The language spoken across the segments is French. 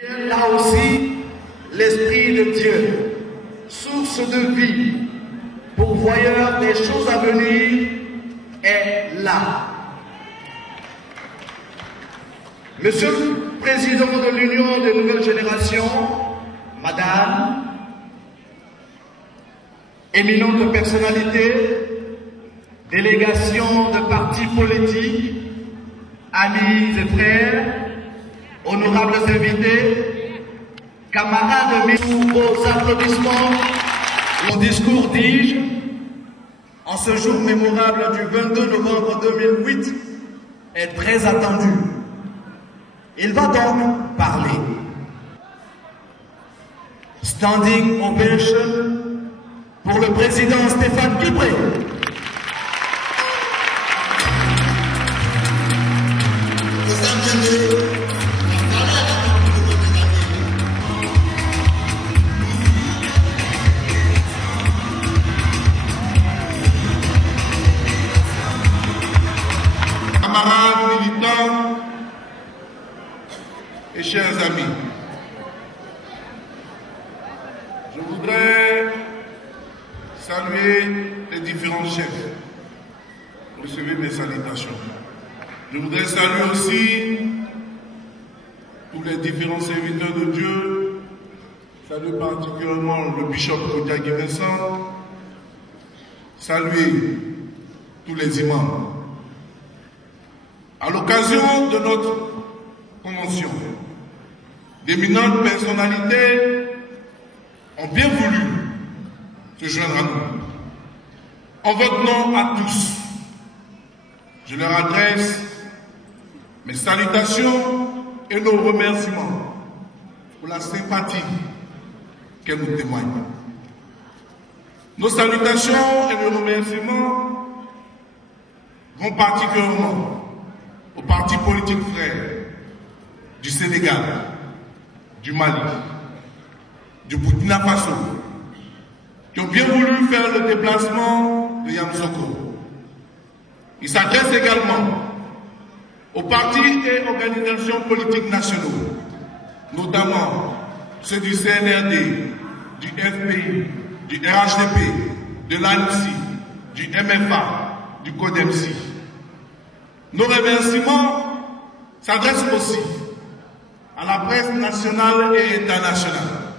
Là aussi, l'Esprit de Dieu, source de vie, pourvoyeur des choses à venir, est là. Monsieur le Président de l'Union des Nouvelles Générations, Madame, éminente personnalité, délégation de partis politiques, amis et frères, honorables invités, camarades, sous vos applaudissements, mon discours, dis-je, en ce jour mémorable du 22 novembre 2008, est très attendu. Il va donc parler. Standing ovation pour le président Stéphane Guibré. Camarades militants et chers amis, je voudrais saluer les différents chefs. Recevez mes salutations. Je voudrais saluer aussi tous les différents serviteurs de Dieu, saluer particulièrement le bishop Kodiaki Vincent, saluer tous les imams. À l'occasion de notre convention, d'éminentes personnalités ont bien voulu se joindre à nous. En votre nom à tous, je leur adresse mes salutations et nos remerciements pour la sympathie qu'elles nous témoignent. Nos salutations et nos remerciements vont particulièrement aux partis politiques frères du Sénégal, du Mali, du Burkina Faso, qui ont bien voulu faire le déplacement de Yamoussoukro. Il s'adresse également aux partis et organisations politiques nationaux, notamment ceux du CNRD, du FPI, du RHDP, de l'ANUCI, du MFA, du CODEMSI. Nos remerciements s'adressent aussi à la presse nationale et internationale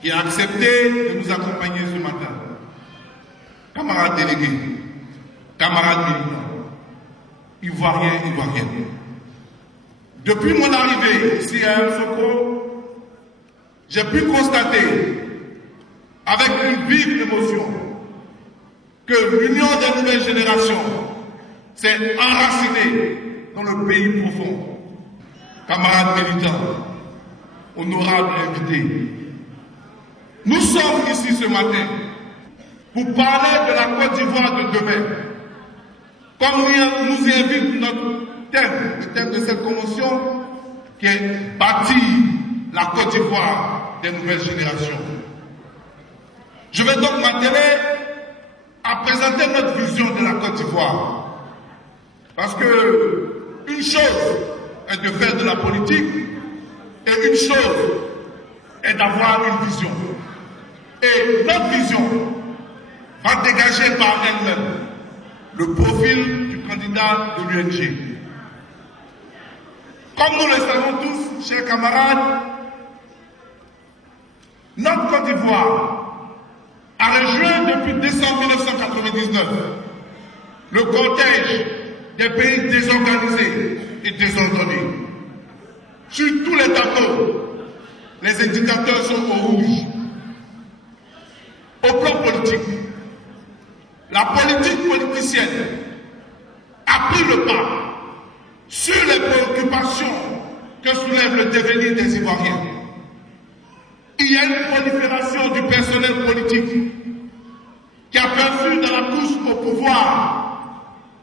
qui a accepté de nous accompagner ce matin. Camarades délégués, camarades militants, Ivoiriens, Ivoiriennes. Depuis mon arrivée ici à Yamoussoukro, j'ai pu constater avec une vive émotion que l'Union des Nouvelles Générations s'est enracinée dans le pays profond. Camarades militants, honorables invités, nous sommes ici ce matin pour parler de la Côte d'Ivoire de demain. Comme nous y invite notre thème, le thème de cette convention, qui est bâtir la Côte d'Ivoire des nouvelles générations. Je vais donc m'atteler à présenter notre vision de la Côte d'Ivoire. Parce que une chose est de faire de la politique et une chose est d'avoir une vision. Et notre vision va dégager par elle-même le profil du candidat de l'UNG. Comme nous le savons tous, chers camarades, notre Côte d'Ivoire a rejoint depuis décembre 1999 le cortège des pays désorganisés et désordonnés. Sur tous les tableaux, les indicateurs sont au rouge. Au plan politique, la politique politicienne a pris le pas sur les préoccupations que soulève le devenir des Ivoiriens. Il y a une prolifération du personnel politique qui a perçu dans la course au pouvoir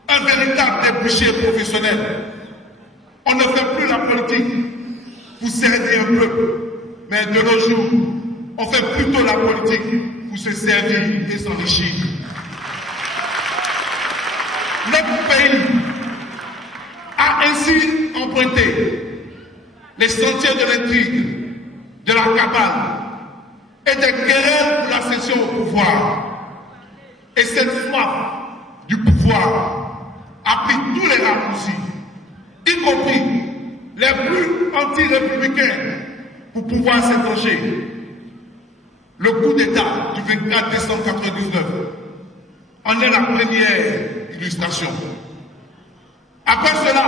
un véritable débouché professionnel. On ne fait plus la politique pour servir un peuple, mais de nos jours, on fait plutôt la politique pour se servir et s'enrichir. Notre pays a ainsi emprunté les sentiers de l'intrigue, de la cabale et des querelles pour l'accession au pouvoir. Et cette soif du pouvoir a pris tous les raccourcis, y compris les plus anti-républicains, pour pouvoir s'étancher. Le coup d'État du 24 décembre 1999 en est la première illustration. Après cela,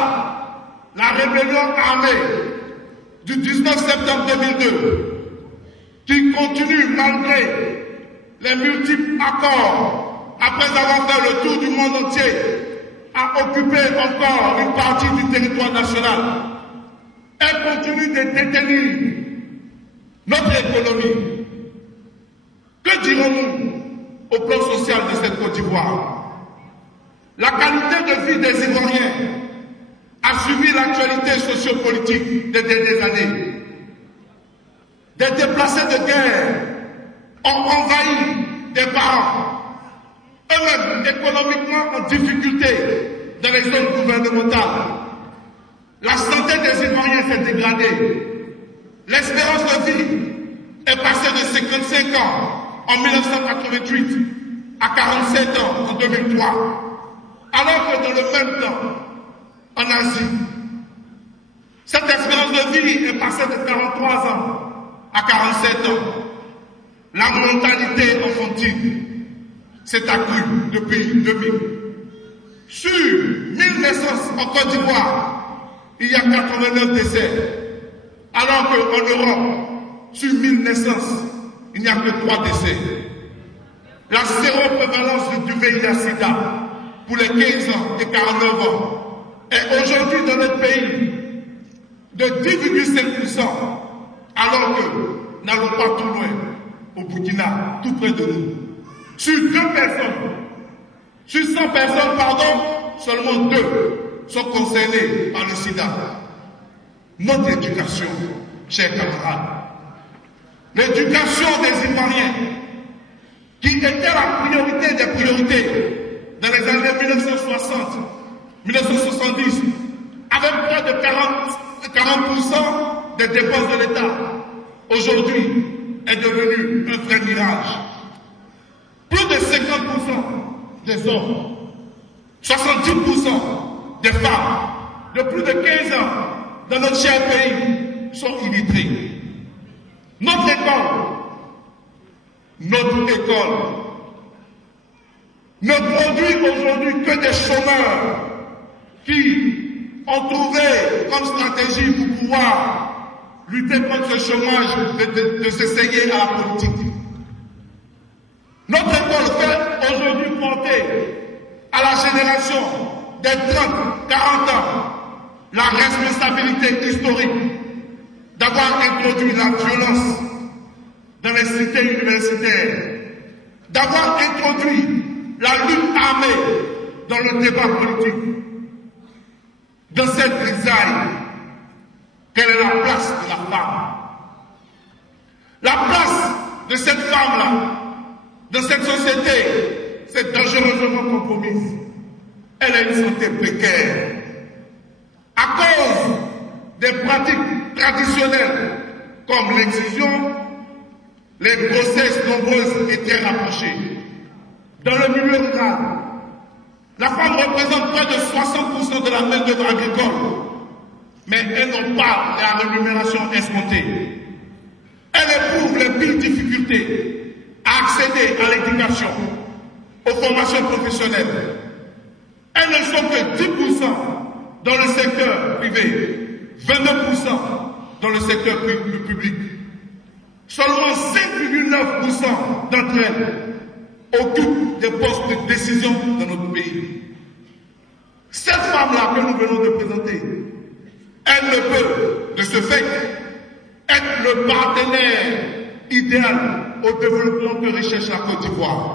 la rébellion armée du 19 septembre 2002, qui continue malgré les multiples accords, après avoir fait le tour du monde entier, a occupé encore une partie du territoire national. Elle continue de détenir notre économie. Que dirons-nous au plan social de cette Côte d'Ivoire? La qualité de vie des Ivoiriens a suivi l'actualité sociopolitique des dernières années. Des déplacés de guerre ont envahi des parents, eux-mêmes économiquement en difficulté dans les zones gouvernementales. La santé des Ivoiriens s'est dégradée. L'espérance de vie est passée de 55 ans en 1988 à 47 ans en 2003, alors que dans le même temps, en Asie, cette espérance de vie est passée de 43 ans à 47 ans. La mortalité infantile s'est accrue depuis 2000. Sur 1000 naissances en Côte d'Ivoire, il y a 89 décès, alors qu'en Europe, sur 1000 naissances, il n'y a que 3 décès. La séroprévalence du VIH-Sida pour les 15 ans et 49 ans est aujourd'hui dans notre pays de 10,5%, alors que n'allons pas tout loin, au Burkina, tout près de nous. Sur 2 personnes, sur 100 personnes, seulement 2 sont concernés par le sida. Notre éducation, chers camarades, l'éducation des Ivoiriens, qui était la priorité des priorités dans les années 1960, 1970, avec près de 40% des dépenses de l'État, aujourd'hui est devenue un vrai mirage. Plus de 50% des hommes, 70% des femmes de plus de 15 ans dans notre cher pays sont illettrés. Notre école ne produit aujourd'hui que des chômeurs qui ont trouvé comme stratégie pour pouvoir lutter contre ce chômage de s'essayer à la politique. Notre école fait aujourd'hui porter à la génération des 30, 40 ans la responsabilité historique d'avoir introduit la violence dans les cités universitaires, d'avoir introduit la lutte armée dans le débat politique. Dans cette grisaille, quelle est la place de la femme? La place de cette femme-là, dans cette société, c'est dangereusement compromise. Elle a une santé précaire. À cause des pratiques traditionnelles comme l'excision, les grossesses nombreuses et très rapprochées. Dans le milieu rural, la femme représente près de 60% de la main-d'œuvre agricole, mais elles n'ont pas la rémunération escomptée. Elles éprouvent les pires difficultés à accéder à l'éducation, aux formations professionnelles. Elles ne sont que 10% dans le secteur privé, 29% dans le secteur public. Seulement 5,9% d'entre elles occupent des postes de décision dans notre pays. Cette femme-là que nous venons de présenter, elle ne peut, de ce fait, être le partenaire idéal au développement que recherche la Côte d'Ivoire.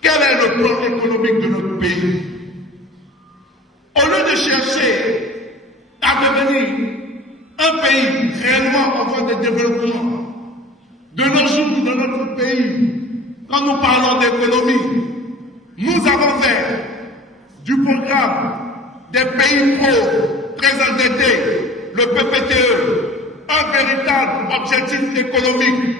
Quel est le plan économique de notre pays? Au lieu de chercher à devenir un pays réellement en voie de développement, de nos jours dans notre pays, quand nous parlons d'économie, nous avons fait du programme des pays pauvres, très endettés, le PPTE, un véritable objectif économique.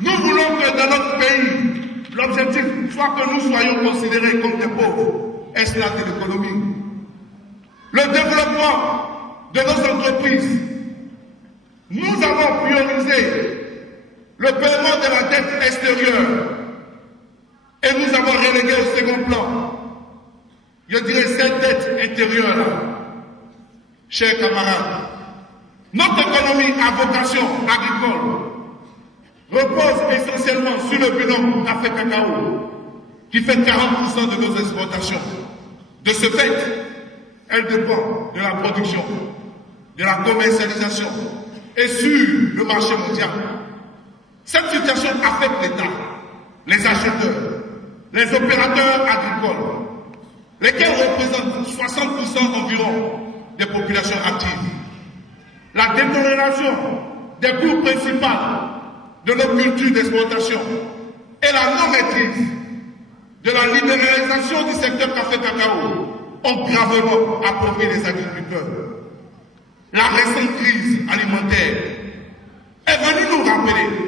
Nous voulons que dans notre pays, l'objectif soit que nous soyons considérés comme des pauvres. Est-ce là de l'économie? Le développement de nos entreprises. Nous avons priorisé le paiement de la dette extérieure et nous avons relégué au second plan, je dirais, cette dette intérieure-là. Chers camarades, notre économie à vocation agricole repose essentiellement sur le binôme café-cacao, qui fait 40% de nos exportations. De ce fait, elle dépend de la production, de la commercialisation et sur le marché mondial. Cette situation affecte l'État, les acheteurs, les opérateurs agricoles, lesquels représentent 60% environ des populations actives. La détérioration des coûts principaux de nos cultures d'exportation et la non-maîtrise de la libéralisation du secteur café-cacao ont gravement appauvri les agriculteurs. La récente crise alimentaire est venue nous rappeler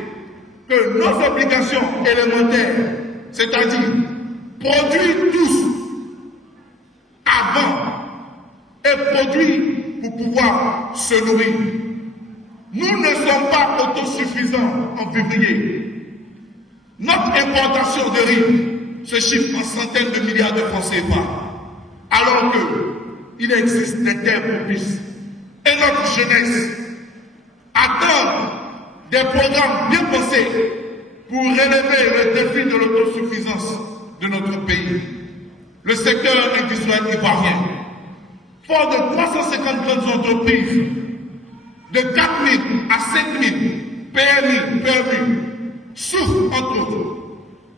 que nos obligations élémentaires, c'est-à-dire produire tous avant et produire pour pouvoir se nourrir. Nous ne sommes pas autosuffisants en vivrier. Notre importation de riz se chiffre en centaines de milliards de francs CFA, alors qu'il existe des terres propices. Et notre jeunesse attend des programmes bien pensés pour relever le défi de l'autosuffisance de notre pays. Le secteur industriel ivoirien, fort de 350 grandes entreprises, de 4 000 à 5 000 PMI, souffre entre autres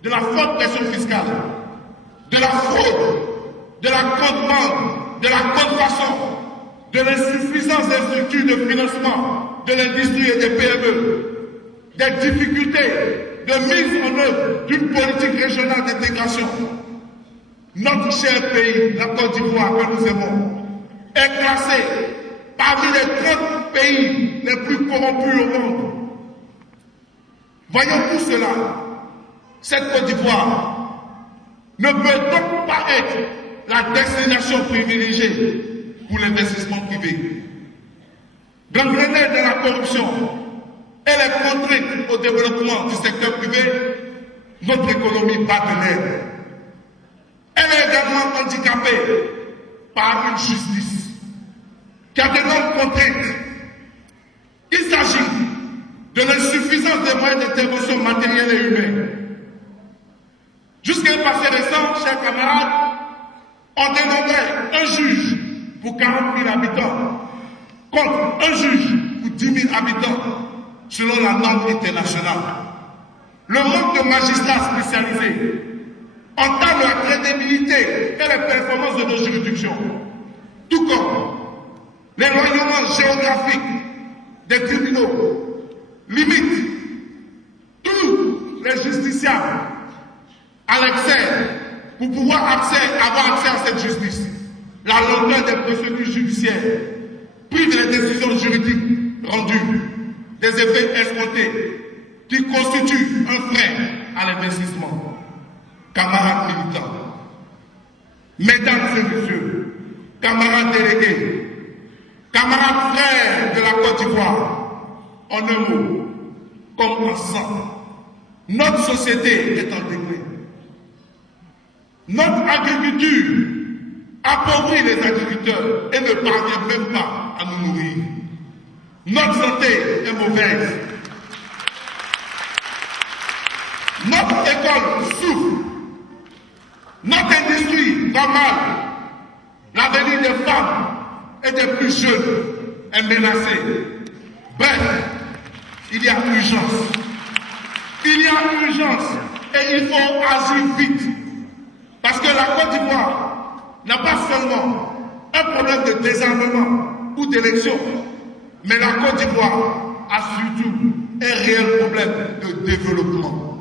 de la forte pression fiscale, de la fraude, de la contrebande, de la contrefaçon, de l'insuffisance des structures de financement de l'industrie et des PME, des difficultés de mise en œuvre d'une politique régionale d'intégration. Notre cher pays, la Côte d'Ivoire que nous aimons, est classé parmi les 30 pays les plus corrompus au monde. Voyons tout cela. Cette Côte d'Ivoire ne peut donc pas être la destination privilégiée pour l'investissement privé. Gangrénée de la corruption et les contraintes au développement du secteur privé, notre économie bat de l'air. Elle est également handicapée par une justice qui a d'énormes contraintes. Il s'agit de l'insuffisance des moyens d'intervention matériels et humains. Jusqu'à un passé récent, chers camarades, on dénombrait un juge pour 40 000 habitants contre un juge pour 10 000 habitants selon la norme internationale. Le manque de magistrats spécialisés entame la crédibilité et les performances de nos juridictions, tout comme l'éloignement géographique des tribunaux limite tous les justiciables à l'excès pour pouvoir avoir accès à cette justice. La lenteur des procédures judiciaires prive les décisions juridiques rendues des effets escomptés qui constituent un frein à l'investissement. Camarades militants, mesdames et messieurs, camarades délégués, camarades frères de la Côte d'Ivoire, en un mot, comme ensemble, notre société est en déclin. Notre agriculture appauvrit les agriculteurs et ne parvient même pas à nous nourrir. Notre santé est mauvaise. Notre école souffre. Notre industrie va mal. L'avenir des femmes et des plus jeunes est menacé. Bref, il y a urgence. Il y a urgence et il faut agir vite. Parce que la Côte d'Ivoire n'a pas seulement un problème de désarmement ou d'élection, mais la Côte d'Ivoire a surtout un réel problème de développement.